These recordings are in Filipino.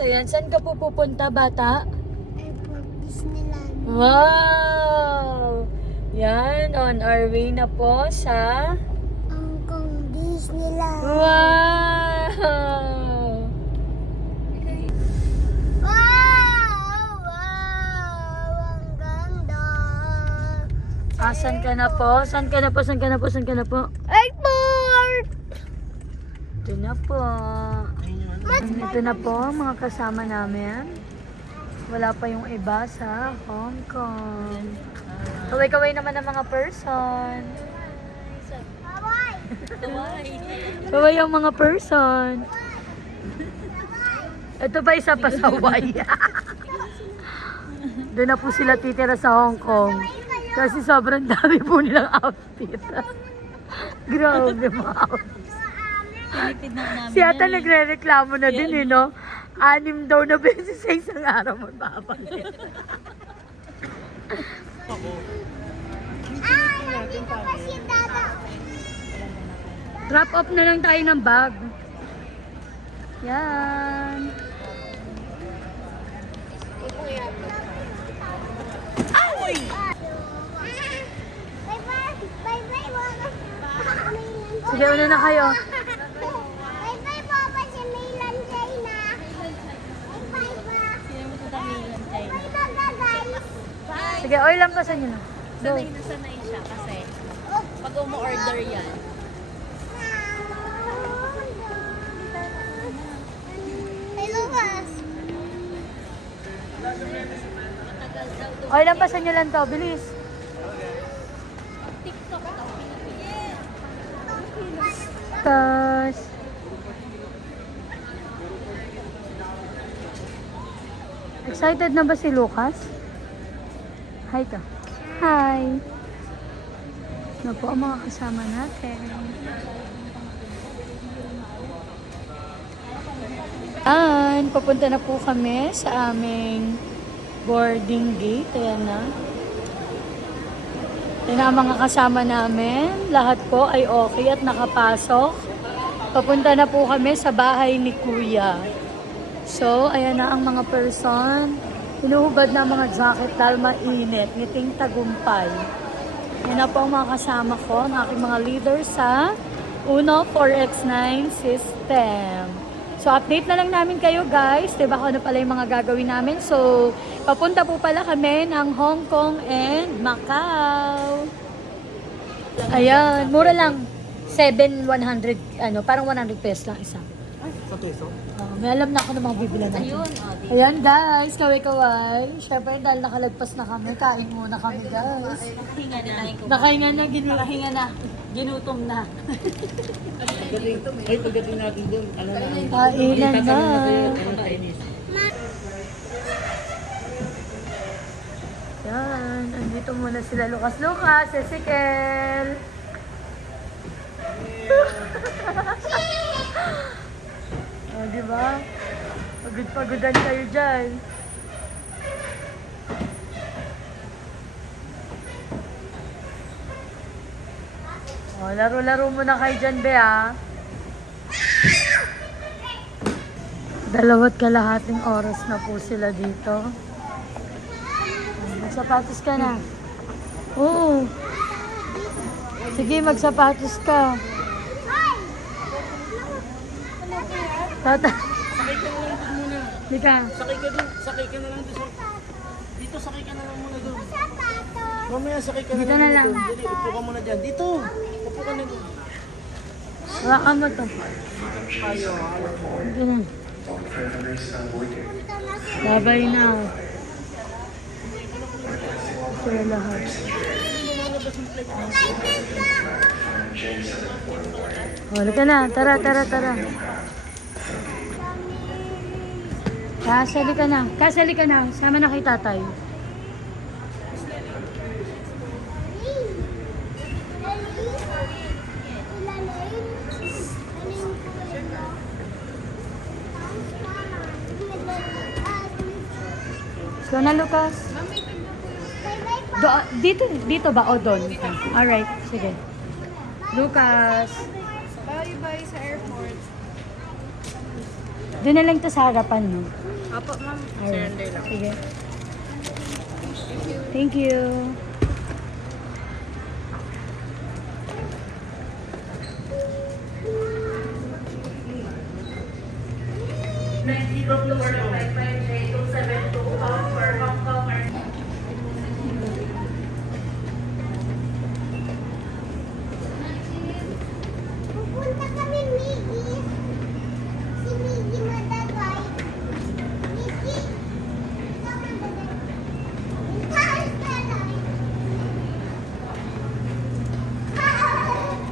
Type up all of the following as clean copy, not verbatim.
Ayan, saan ka po pupunta, bata? Airport Disneyland. Wow! Yan, on our way na po sa... Hong Kong Disneyland. Wow! Wow! Wow! Ang ganda. Saan ka na po? Saan ka na po? Saan ka na po? Saan ka na po? Airport! Ito na po. Ito na po, mga kasama namin. Wala pa yung iba sa Hong Kong. Kaway-kaway naman ang mga person. Kaway yung mga person. Ito pa isa pa sa Hawaii. Doon na po sila titira sa Hong Kong. Kasi sobrang dami po nilang outfit. Grabe mga outfit. Si Ata nagre-reklamo na din no? 6 daw na beses sa isang araw magpapalit. Nandito pa si Tata. Drop off na lang tayo ng bag. Yan. Bye-bye, Mama. Sige, una na kayo. Bye-bye, Papa, si Milan China. Bye-bye, Pa. Bye-bye, guys. Sige, oil lang pasan nyo na. Go. Sanay na sanay siya kasi pag umu-order yan, Hey, Lucas. Oil lang pasan nyo lang to. Bilis. TikTok daw. Tapos, excited na ba si Lucas? Hi ka. Hi. Na po ang mga kasama natin. Papunta na po kami sa aming boarding gate. Ayan na. Ayan ang mga kasama namin. Lahat po ay okay at nakapasok. Papunta na po kami sa bahay ni Kuya. So, ayan na ang mga person. Hinuhubad na ang mga jacket dahil mainit. Ngiting tagumpay. Yan na po ang mga kasama ko, ang aking mga leaders sa Uno 4X9 system. So, update na lang namin kayo guys. Diba kung ano pala yung mga gagawin namin. So, papunta po pala kami ng Hong Kong and Macau. Ayan, mura lang. 7,100, parang 100 pesos lang isa. Sa peso? May alam na ako ng mga bibili natin. Ayun, Ayan guys, kaway-kaway. Syempre dahil nakalagpas na kami, kain muna kami guys. hinga na tayo ko. Nakahinga na, ginuhinga na. Ginutom na. Pagdating natin doon, alam na. Kainan na. Yan, andito muna sila Lucas. Lucas, Ezekiel. Oh, diba? Pagod-pagodan kayo dyan. Oh, laro-laro muna kayo dyan, be, ha? 2.5 oras na po sila dito. Magsapatos ka na. Oo. Sige, magsapatos ka. Tata. Sakay ka na lang doon muna. Dika. Sakay ka doon. Sakay ka na lang doon. Dito, sakay ka na lang muna doon. Mamaya sakay ka na Dito lang na muna lang. doon. Dito, upo ka muna dyan. Dito. Upo ka na doon. Hawakan mo to. Ayaw. Dito na. Babay na. Sila lahat. Wala ka na. Tara, tara, tara. Kasali ka na. Kasali ka na. Sama na kay tatay. Let's go na, Lucas. Dito ba o doon? Alright, sige. Lucas. Bye-bye sa airport. Doon na lang to sa harapan, no? Apo, ma'am. Alright. Surrender lang. Sige. Thank you. Pupunta kami, Miggy. Si Miggy madagay. Miggy. Ikaw madagay. Ikaw madagay.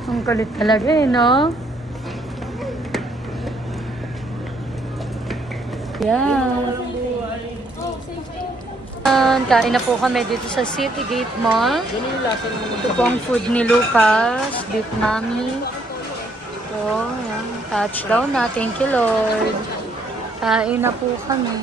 Ang kulit talaga eh, no? Yeah. Kain na po kami dito sa City Gate Mall. Ganun yung lasa ng Ito po ang food ni Lucas, Vietnamese. So, yan. Touchdown na. Thank you, Lord. Kain na po kami.